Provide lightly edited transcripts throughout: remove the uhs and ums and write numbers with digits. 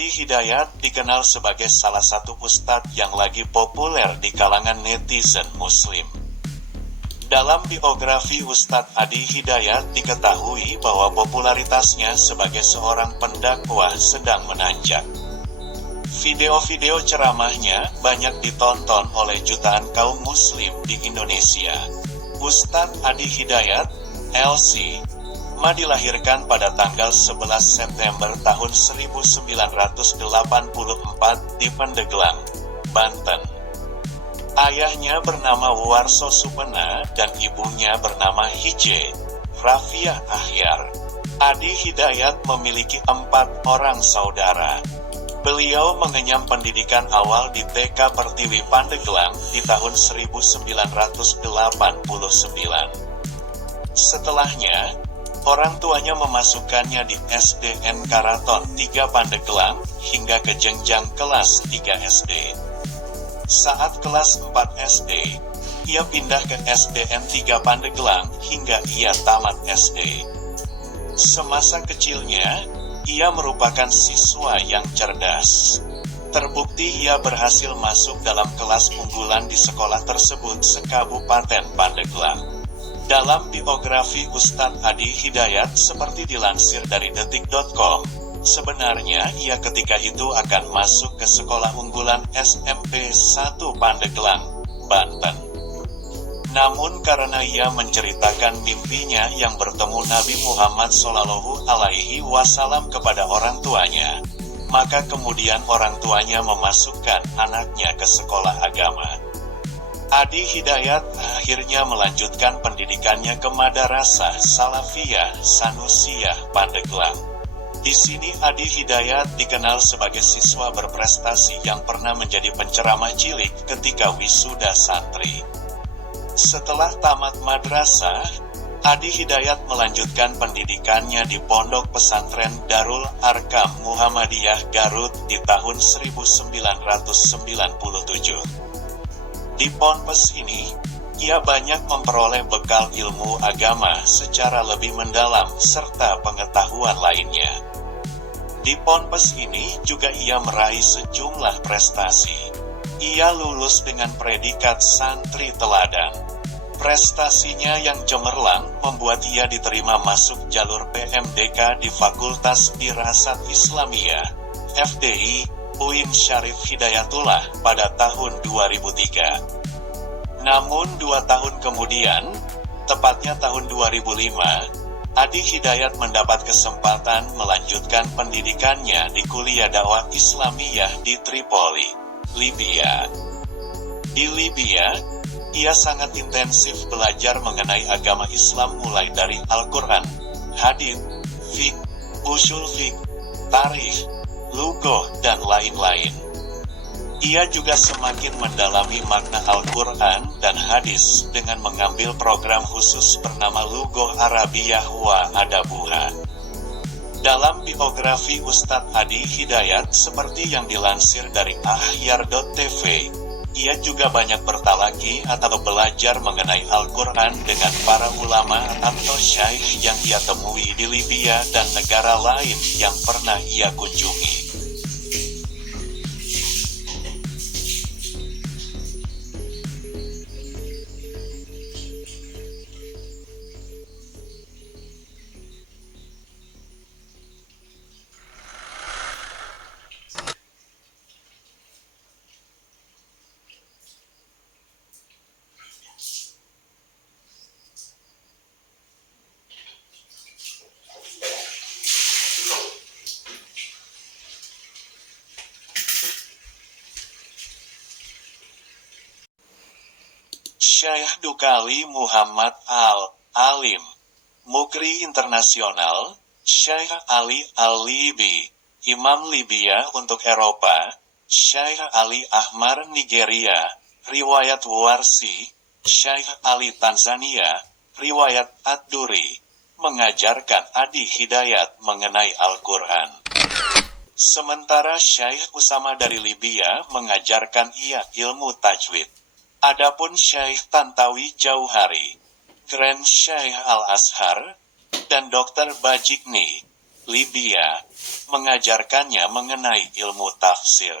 Adi Hidayat dikenal sebagai salah satu ustadz yang lagi populer di kalangan netizen muslim. Dalam biografi Ustadz Adi Hidayat diketahui bahwa popularitasnya sebagai seorang pendakwah sedang menanjak. Video-video ceramahnya banyak ditonton oleh jutaan kaum muslim di Indonesia. Ustadz Adi Hidayat, LC, dilahirkan pada tanggal 11 September tahun 1984 di Pandeglang, Banten. Ayahnya bernama Warso Supena dan ibunya bernama Hije, Rafiah Ahyar. Adi Hidayat memiliki 4 orang saudara. Beliau mengenyam pendidikan awal di TK Pertiwi Pandeglang di tahun 1989. Setelahnya, orang tuanya memasukkannya di SDN Karaton 3 Pandeglang hingga ke jenjang kelas 3 SD. Saat kelas 4 SD, ia pindah ke SDN 3 Pandeglang hingga ia tamat SD. Semasa kecilnya, ia merupakan siswa yang cerdas. Terbukti ia berhasil masuk dalam kelas unggulan di sekolah tersebut se-Kabupaten Pandeglang. Dalam biografi Ustadz Adi Hidayat seperti dilansir dari detik.com, sebenarnya ia ketika itu akan masuk ke sekolah unggulan SMP 1 Pandeglang, Banten. Namun karena ia menceritakan mimpinya yang bertemu Nabi Muhammad SAW kepada orang tuanya, maka kemudian orang tuanya memasukkan anaknya ke sekolah agama. Adi Hidayat akhirnya melanjutkan pendidikannya ke Madrasah Salafiyah Sanusiyah Pandeglang. Di sini Adi Hidayat dikenal sebagai siswa berprestasi yang pernah menjadi penceramah cilik ketika wisuda santri. Setelah tamat madrasah, Adi Hidayat melanjutkan pendidikannya di Pondok Pesantren Darul Arkam Muhammadiyah Garut di tahun 1997. Di ponpes ini, ia banyak memperoleh bekal ilmu agama secara lebih mendalam serta pengetahuan lainnya. Di ponpes ini juga ia meraih sejumlah prestasi. Ia lulus dengan predikat santri teladan. Prestasinya yang cemerlang membuat ia diterima masuk jalur PMDK di Fakultas Dirasat Islamiyah, FDI, UIN Syarif Hidayatullah pada tahun 2003. Namun 2 tahun kemudian, tepatnya tahun 2005, Adi Hidayat mendapat kesempatan melanjutkan pendidikannya di Kuliah Dakwah Islamiyah di Tripoli, Libya. Di Libya, ia sangat intensif belajar mengenai agama Islam mulai dari Al-Quran, hadits, fiqh, usul fiqh, tarikh, lughah, dan lain-lain. Ia juga semakin mendalami makna Al-Quran dan hadis dengan mengambil program khusus bernama Lughah Arabiyah wa Adabuha. Dalam biografi Ustadz Adi Hidayat seperti yang dilansir dari ahyar.tv, ia juga banyak bertalaki atau belajar mengenai Al-Quran dengan para ulama atau syaikh yang ia temui di Libya dan negara lain yang pernah ia kunjungi. Syekh Dukali Muhammad Al-Alim, Mukri Internasional, Syekh Ali Al-Libi, Imam Libya untuk Eropa, Syekh Ali Ahmar Nigeria, Riwayat Warsi, Syekh Ali Tanzania, Riwayat Ad-Duri, mengajarkan Adi Hidayat mengenai Al-Quran. Sementara Syekh Usama dari Libya mengajarkan ia ilmu tajwid. Adapun Syekh Tantawi Jauhari, Grand Syekh Al-Azhar, dan Dr. Bajikni, Libya, mengajarkannya mengenai ilmu tafsir.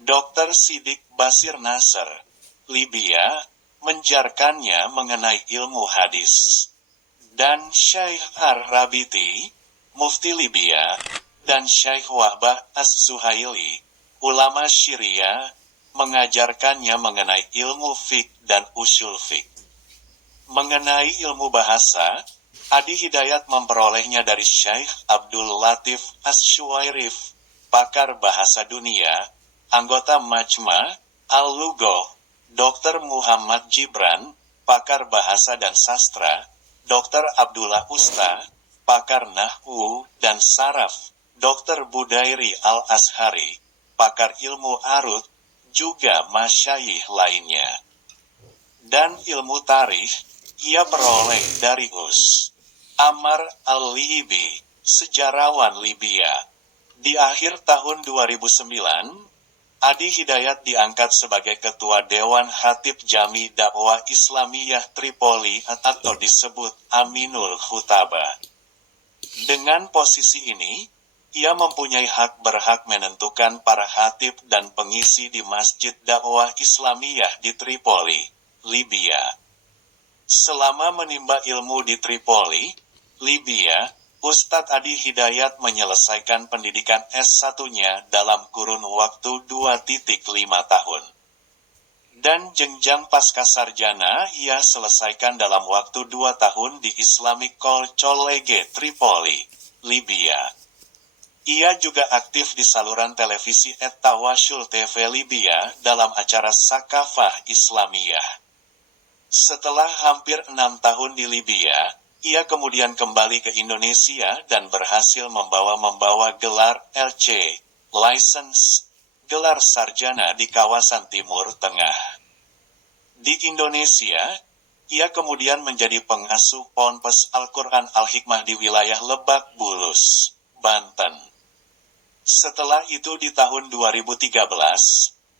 Dr. Siddiq Basir Nasr, Libya, mengajarkannya mengenai ilmu hadis. Dan Syekh Ar-Rabiti, Mufti Libya, dan Syekh Wahbah As-Zuhaili, ulama Syria, mengajarkannya mengenai ilmu fiqh dan usul fiqh. Mengenai ilmu bahasa, Adi Hidayat memperolehnya dari Syekh Abdul Latif Asy-Syuwairif, pakar bahasa dunia, anggota Majma' Al-Lughah, Dr. Muhammad Gibran, pakar bahasa dan sastra, Dr. Abdullah Usta, pakar nahwu dan saraf, Dr. Budairi Al-Azhari, pakar ilmu arut, juga masyayikh lainnya. Dan ilmu tarikh, ia peroleh dari Us. Amar Al-Libi, sejarawan Libya. Di akhir tahun 2009, Adi Hidayat diangkat sebagai Ketua Dewan Khatib Jami Dakwah Islamiyah Tripoli atau disebut Aminul Khutbah. Dengan posisi ini, ia mempunyai hak berhak menentukan para khatib dan pengisi di Masjid Dakwah Islamiyah di Tripoli, Libya. Selama menimba ilmu di Tripoli, Libya, Ustadz Adi Hidayat menyelesaikan pendidikan S1-nya dalam kurun waktu 2,5 tahun. Dan jenjang pascasarjana ia selesaikan dalam waktu 2 tahun di Islamic College Tripoli, Libya. Ia juga aktif di saluran televisi At-Tawassul TV Libya dalam acara Sakafah Islamiyah. Setelah hampir 6 tahun di Libya, ia kemudian kembali ke Indonesia dan berhasil membawa gelar LC, license, gelar sarjana di kawasan Timur Tengah. Di Indonesia, ia kemudian menjadi pengasuh Ponpes Al-Quran Al-Hikmah di wilayah Lebak Bulus, Banten. Setelah itu di tahun 2013,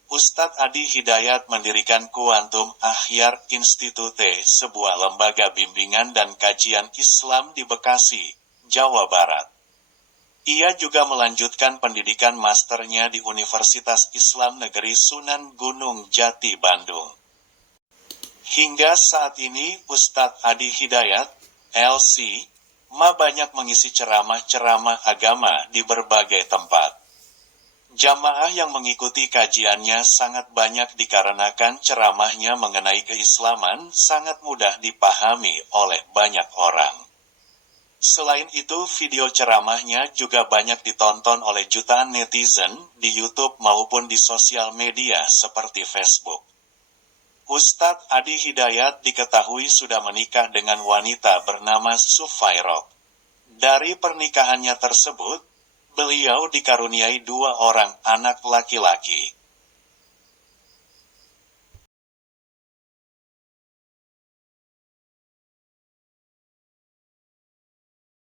Ustadz Adi Hidayat mendirikan Quantum Akhyar Institute, sebuah lembaga bimbingan dan kajian Islam di Bekasi, Jawa Barat. Ia juga melanjutkan pendidikan masternya di Universitas Islam Negeri Sunan Gunung Jati, Bandung. Hingga saat ini Ustadz Adi Hidayat, LC, banyak mengisi ceramah-ceramah agama di berbagai tempat. Jamaah yang mengikuti kajiannya sangat banyak dikarenakan ceramahnya mengenai keislaman sangat mudah dipahami oleh banyak orang. Selain itu, video ceramahnya juga banyak ditonton oleh jutaan netizen di YouTube maupun di sosial media seperti Facebook. Ustadz Adi Hidayat diketahui sudah menikah dengan wanita bernama Sufairok. Dari pernikahannya tersebut, beliau dikaruniai 2 orang anak laki-laki.